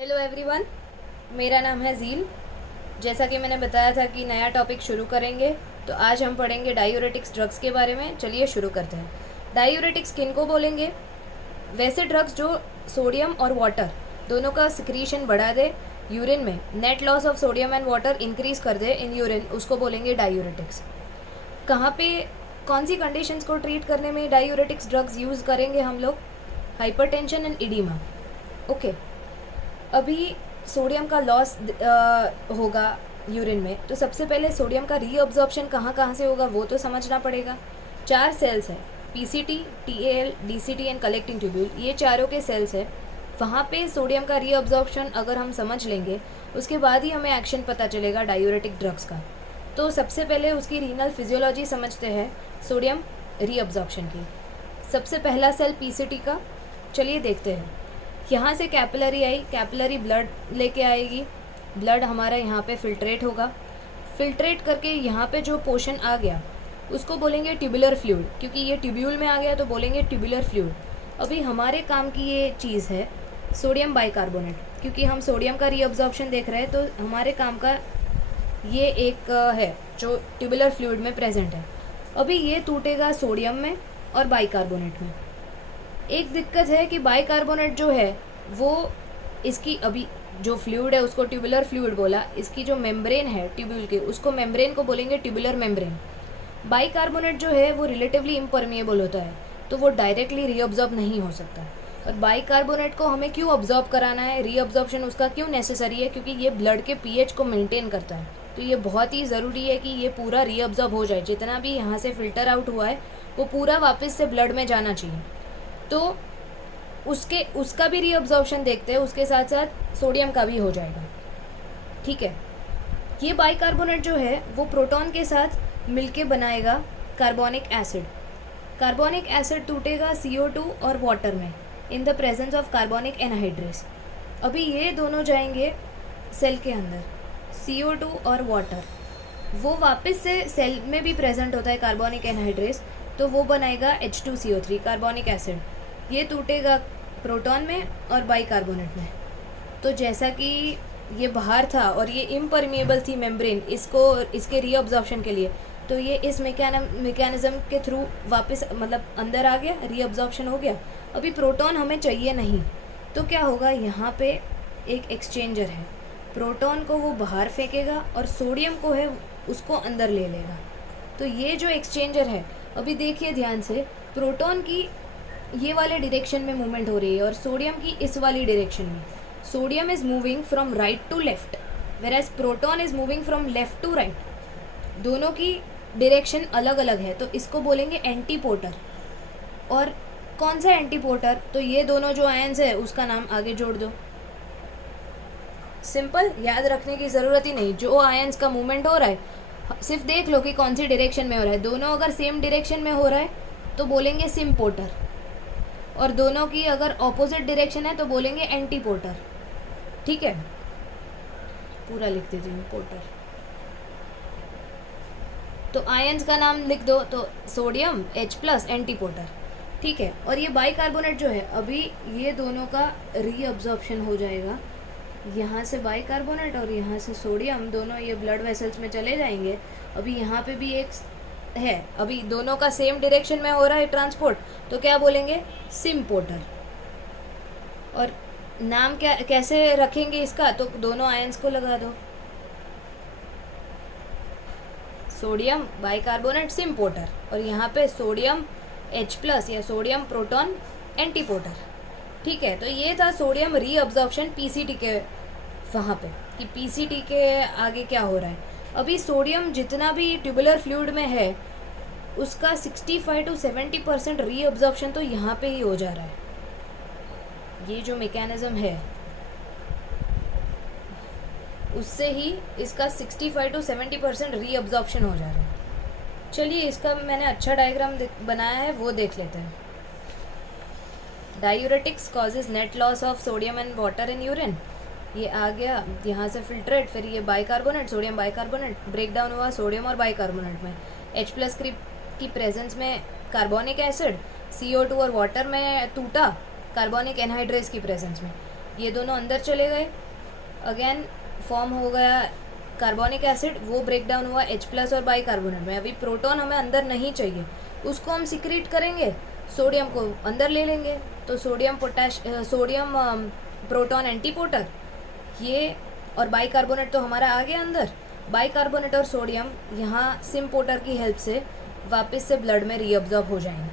Hello everyone, मेरा नाम है ज़ील। जैसा कि मैंने बताया था कि नया टॉपिक शुरू करेंगे, तो आज हम पढ़ेंगे डायूरेटिक्स ड्रग्स के बारे में। चलिए शुरू करते हैं। डायूरेटिक्स किन को बोलेंगे? वैसे ड्रग्स जो सोडियम और वाटर दोनों का सिक्रीशन बढ़ा दे यूरिन में, net loss of sodium and water increase कर दे इन यूरिन, उसको बोलेंगे डायूरेटिक्स। कहाँ पे कौन सी कंडीशंस को ट्रीट करने में डायूरेटिक्स ड्रग्स यूज़ करेंगे हम लोग? Hypertension and oedema. ओके, अभी सोडियम का लॉस होगा यूरिन में, तो सबसे पहले सोडियम का रीअब्जॉर्प्शन कहाँ कहाँ से होगा वो तो समझना पड़ेगा। 4 सेल्स हैं, PCT, TAL, DCT and collecting tubule, ये चारों के सेल्स हैं। वहाँ पे सोडियम का रीअब्जॉर्प्शन अगर हम समझ लेंगे, उसके बाद ही हमें एक्शन पता चलेगा डायूरेटिक ड्रग्स का। तो सबसे पहले उसकी रीनल फिजियोलॉजी समझते हैं सोडियम रीअब्जॉर्प्शन की। सबसे पहला सेल पीसीटी का, चलिए देखते हैं। यहाँ से कैपिलरी आई, कैपिलरी ब्लड लेके आएगी, ब्लड हमारा यहाँ पे फिल्ट्रेट होगा, फिल्ट्रेट करके यहाँ पे जो पोर्शन आ गया उसको बोलेंगे ट्यूबुलर फ्लूइड, क्योंकि ये ट्यूब्यूल में आ गया तो बोलेंगे ट्यूबुलर फ्लूइड। अभी हमारे काम की ये चीज़ है सोडियम बाइकार्बोनेट, क्योंकि हम सोडियम का रीअब्जॉर्प्शन देख रहे हैं, तो हमारे काम का ये एक है जो ट्यूबुलर फ्लूइड में प्रेजेंट है। अभी ये टूटेगा सोडियम में और बाइकार्बोनेट में। एक दिक्कत है कि बाइकार्बोनेट जो है वो, इसकी अभी जो फ्लूइड है उसको ट्यूबुलर फ्लूइड बोला, इसकी जो मेम्ब्रेन है ट्यूब्यूल के, उसको मेम्ब्रेन को बोलेंगे ट्यूबुलर मेम्ब्रेन। बाइकार्बोनेट जो है वो रिलेटिवली इम्परमिएबल होता है, तो वो डायरेक्टली रीअब्जॉर्ब नहीं हो सकता। और बाइकार्बोनेट को हमें क्यों अब्जॉर्ब कराना है, रीअब्जॉर्प्शन उसका क्यों नेसेसरी है? क्योंकि ये ब्लड के पीएच को मेंटेन करता है, तो ये बहुत ही ज़रूरी है कि ये पूरा रीअब्जॉर्ब हो जाए। जितना भी यहाँ से फ़िल्टर आउट हुआ है वो पूरा वापस से ब्लड में जाना चाहिए। तो उसका भी रीअब्जॉर्प्शन देखते हैं, उसके साथ साथ सोडियम का भी हो जाएगा। ठीक है, ये बाइकार्बोनेट जो है वो प्रोटॉन के साथ मिलके बनाएगा कार्बोनिक एसिड। कार्बोनिक एसिड टूटेगा CO2 और वाटर में in the presence of carbonic anhydrase. अभी ये दोनों जाएंगे सेल के अंदर, CO2 और वाटर, वो वापस से सेल में भी प्रेजेंट होता है कार्बोनिक एनहाइड्रेस, तो वो बनाएगा H2CO3 कार्बोनिक एसिड। ये टूटेगा प्रोटॉन में और बाइकार्बोनेट में। तो जैसा कि ये बाहर था और ये इम्परमिएबल थी मेम्ब्रेन इसके रीअब्जॉर्प्शन के लिए, तो ये इस मैकेनिज्म के थ्रू वापस मतलब अंदर आ गया, रीअब्जॉर्प्शन हो गया। अभी प्रोटॉन हमें चाहिए नहीं, तो क्या होगा, यहाँ पे एक एक्सचेंजर है, प्रोटॉन को वो बाहर फेंकेगा और सोडियम को है उसको अंदर ले लेगा। तो ये जो एक्सचेंजर है, अभी देखिए ध्यान से, प्रोटॉन की ये वाले डायरेक्शन में मूवमेंट हो रही है और सोडियम की इस वाली डायरेक्शन में। Sodium is moving from right to left, whereas proton is moving from left to right. दोनों की डायरेक्शन अलग अलग है, तो इसको बोलेंगे एंटीपोटर। और कौन सा एंटीपोटर? तो ये दोनों जो आयंस है उसका नाम आगे जोड़ दो। सिंपल, याद रखने की ज़रूरत ही नहीं। जो आयंस का मूवमेंट हो रहा है सिर्फ देख लो कि कौन सी डायरेक्शन में हो रहा है। दोनों अगर सेम डायरेक्शन में हो रहा है तो बोलेंगे सिम्पोटर, और दोनों की अगर ऑपोजिट डायरेक्शन है तो बोलेंगे एंटीपोटर। ठीक है, पूरा लिख देती हूँ, पोटर। तो आयंस का नाम लिख दो, तो सोडियम H+ एंटीपोटर। ठीक है, और ये बाइकार्बोनेट जो है, अभी ये दोनों का रीअब्जॉर्प्शन हो जाएगा। यहाँ से बाइकार्बोनेट और यहाँ से सोडियम, दोनों ये ब्लड वेसल्स में चले जाएंगे। अभी यहाँ पे भी एक है, अभी दोनों का सेम डायरेक्शन में हो रहा है ट्रांसपोर्ट, तो क्या बोलेंगे, सिम्पोटर। और नाम क्या कैसे रखेंगे इसका, तो दोनों आयंस को लगा दो, सोडियम बाइकार्बोनेट सिम्पोटर, और यहाँ पे सोडियम H+ या सोडियम प्रोटॉन एंटीपोटर। ठीक है, तो ये था सोडियम रीअब्जॉर्प्शन पीसीटी के वहाँ पे, कि पीसीटी के आगे क्या हो रहा है। अभी सोडियम जितना भी ट्यूबुलर फ्लूइड में है उसका 65 to 70% रीअब्जॉर्प्शन तो यहाँ पे ही हो जा रहा है। ये जो मैकेनिज्म है उससे ही इसका 65 to 70% रीअब्जॉर्प्शन हो जा रहा है। चलिए, इसका मैंने अच्छा डायग्राम बनाया है, वो देख लेते हैं। Diuretics causes net loss of sodium and water in urine. ये आ गया यहाँ से फिल्ट्रेट, फिर ये bicarbonate, sodium bicarbonate break down हुआ सोडियम और बाइकार्बोनेट में। H+ की प्रेजेंस में कार्बोनिक एसिड, CO2 और वाटर में टूटा कार्बोनिक एनहाइड्रेस की प्रेजेंस में। ये दोनों अंदर चले गए, अगेन फॉर्म हो गया कार्बोनिक एसिड, वो ब्रेक डाउन हुआ H+ और बाइकार्बोनेट में। अभी प्रोटॉन हमें अंदर नहीं चाहिए, उसको हम सिक्रीट करेंगे, सोडियम को अंदर ले लेंगे, तो सोडियम प्रोटॉन एंटीपोटर, ये और बाइकार्बोनेट तो हमारा आ गया अंदर। बाइकार्बोनेट और सोडियम यहाँ सिम्पोटर की हेल्प से वापस से ब्लड में रीअब्जॉर्ब हो जाएंगे।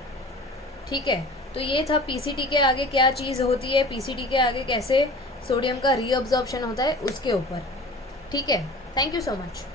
ठीक है, तो ये था पीसीटी के आगे क्या चीज़ होती है, पीसीटी के आगे कैसे सोडियम का रीअब्जॉर्प्शन होता है उसके ऊपर। ठीक है, थैंक यू सो मच।